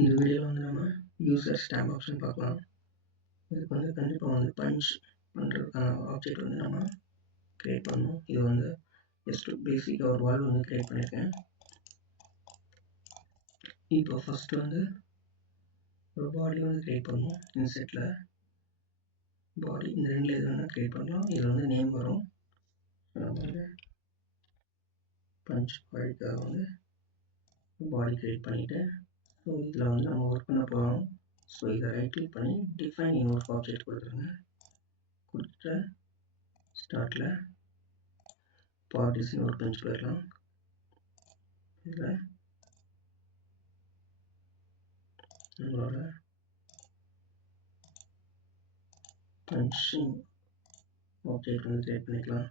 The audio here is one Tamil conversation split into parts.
இந்த வீடியோவில் வந்து நம்ம யூசர் ஸ்டாம்ப் ஆப்ஷன் பார்க்கலாம். இதுக்கு வந்து கண்டிப்பாக வந்து பஞ்ச் பண்ணுறதுக்கான ஆப்ஜெக்ட் வந்து நம்ம க்ரியேட் பண்ணணும். இது வந்து ஜஸ்ட் பேசிக்காக ஒரு வால் வந்து க்ரியேட் பண்ணியிருக்கேன். இப்போ ஃபஸ்ட்டு வந்து ஒரு பாடி வந்து க்ரியேட் பண்ணுவோம். இன்செட்டில் பாடி இந்த ரெண்டில் எது வேணால் க்ரியேட் பண்ணலாம். இதில் வந்து நேம் வரும். நம்ம வந்து பஞ்ச் பாடிக்காக வந்து பாடி க்ரியேட் பண்ணிவிட்டு ஸோ இதில் வந்து நம்ம ஒர்க் பண்ண போகிறோம். ஸோ இதை ரைட் கிளிக் பண்ணி டிஃபைன் இன் ஒர்க் ஆப்ஜெக்ட் கொடுத்துருங்க. கொடுத்துட்டு ஸ்டார்ட்டில் பார்ட்டிஷன் ஒர்க் பஞ்ச் போயிடலாம். இதில் நம்மளோட பஞ்சிங் ஆப்ஜெக்ட் வந்து கிரியேட் பண்ணிக்கலாம்.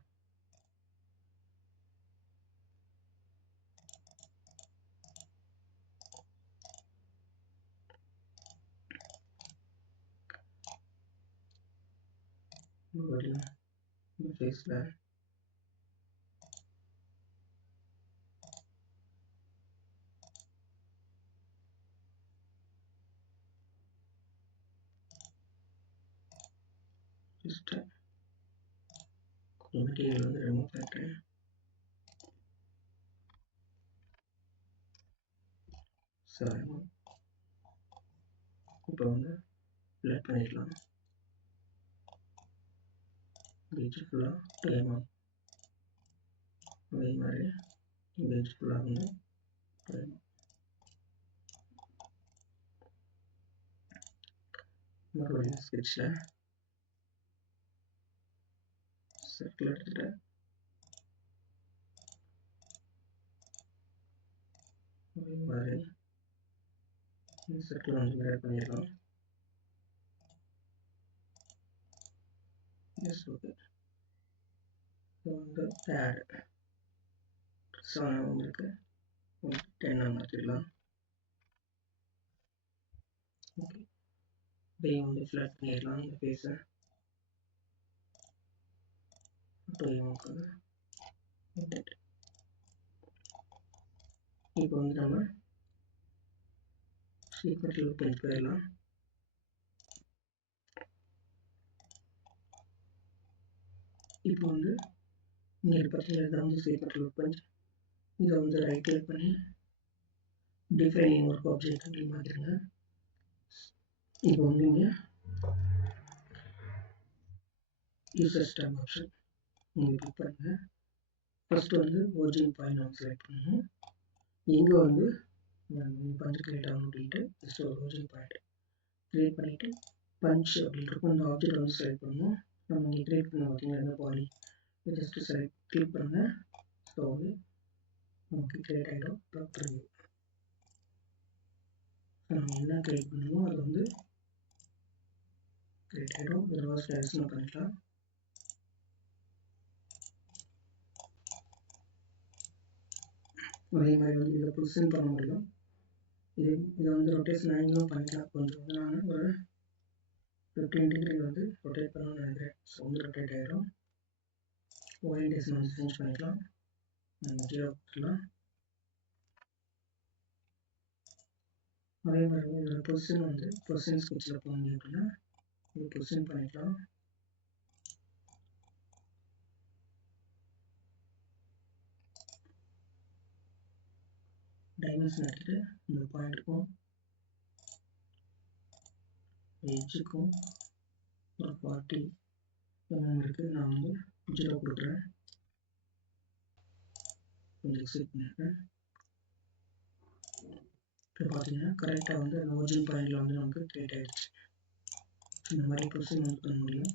ஃபேஸில் ஜஸ்ட்டு மெட்டீரியல் வந்து ரிமூவ் பண்ணுறேன். சரி, இப்போ வந்து ஃபில் பண்ணிடலாம். பீச் ஃபுல்லாக டைமாக அதே மாதிரி பீச் ஃபுல்லாக வந்து டைமாக மறுபடியும் ஸ்கெட்சில் சர்க்கிள் எடுத்துகிட்டு அதே மாதிரி சர்க்கிள் வந்து மிரர் பண்ணிடலாம். Yes, okay. ஸோ வந்து ஆட் 7 வந்துருக்கு, 10 மாற்றிடலாம். ஓகே, இதையும் வந்து ஃப்ளாட் பண்ணிடலாம். இந்த ஃபேஸை இப்போ வந்து நம்ம சீக்கிரத்தில் பண்ணி போயிடலாம். இப்போ வந்து இங்கே பற்றியில் தான் வந்து சீக்கிரத்தில் பண்ணி இதை வந்து ரைட் கிளிக் பண்ணி டிஃபைனிங் ஒர்க் ஆப்ஜெக்ட் அப்படி மாற்றிடுங்க. இப்போ வந்து இங்கே யூசர் ஸ்டாம்ப் ஆப்ஷன் நீங்கள் கிளிக் பண்ணுங்கள். ஃபஸ்ட்டு வந்து ஒரிஜின் பாயிண்ட் நம்ம செலக்ட் பண்ணணும். இங்கே வந்து பஞ்ச் கிரியேட் ஆகணும் அப்படின்ட்டு ஜஸ்ட் ஒரு ஒரிஜின் பாயிண்ட் கிரியேட் பண்ணிவிட்டு பஞ்ச் அப்படின்றப்போ அந்த ஆப்ஜெக்ட் வந்து செலக்ட் பண்ணணும். நம்ம இங்கே கிரியேட் பண்ண பார்த்தீங்கன்னா இந்த பாடி ஜஸ்ட்டு செலக்ட் கிளிக் பண்ணுங்கள். ஸோ வந்து நமக்கு கிரியேட் ஆகிடும். டாக்டர் நம்ம என்ன கிரியேட் பண்ணணுமோ அது வந்து கிரியேட் ஆகிடும். ரிவர்ஸ் டைரக்ஷன் பண்ணிக்கலாம். அதே மாதிரி வந்து இதை பொசிஷன் பண்ண முடியும். இதை வந்து ரொட்டேஷன் ஆங்கிலும் பண்ணிக்கலாம். கொஞ்சம் வந்து நான் ஒரு 15 டிகிரி வந்து ரொட்டேட் பண்ணணும்னு நினைக்கிறேன். ஸோ வந்து ரொட்டேட் ஆகிடும். ஓரியன்டேஷன் வந்து சேஞ்ச் பண்ணிக்கலாம். நம்ம 0 கொடுத்துக்கலாம். அதே மாதிரி இதோட பொசிஷன் வந்து பொசிஷன் ஸ்கெட்சில் போகணும் அப்படின்னா இது பொசிஷன் பண்ணிக்கலாம். டைமென்ஷன் எடுத்துகிட்டு இந்த பாயிண்ட்டுக்கும் எட்ஜுக்கும் ஒரு 40 இருக்குது. நான் வந்து 0 கொடுக்குறேன். கொஞ்சம் எக்ஸிட் பண்ணியிருக்கேன். இப்போ பார்த்தீங்கன்னா கரெக்டாக வந்து அந்த ஒரிஜின் பாயிண்டில் வந்து நமக்கு கிரியேட் ஆகிடுச்சு. இந்த மாதிரி பொசிஷன் வந்து பண்ண முடியும்.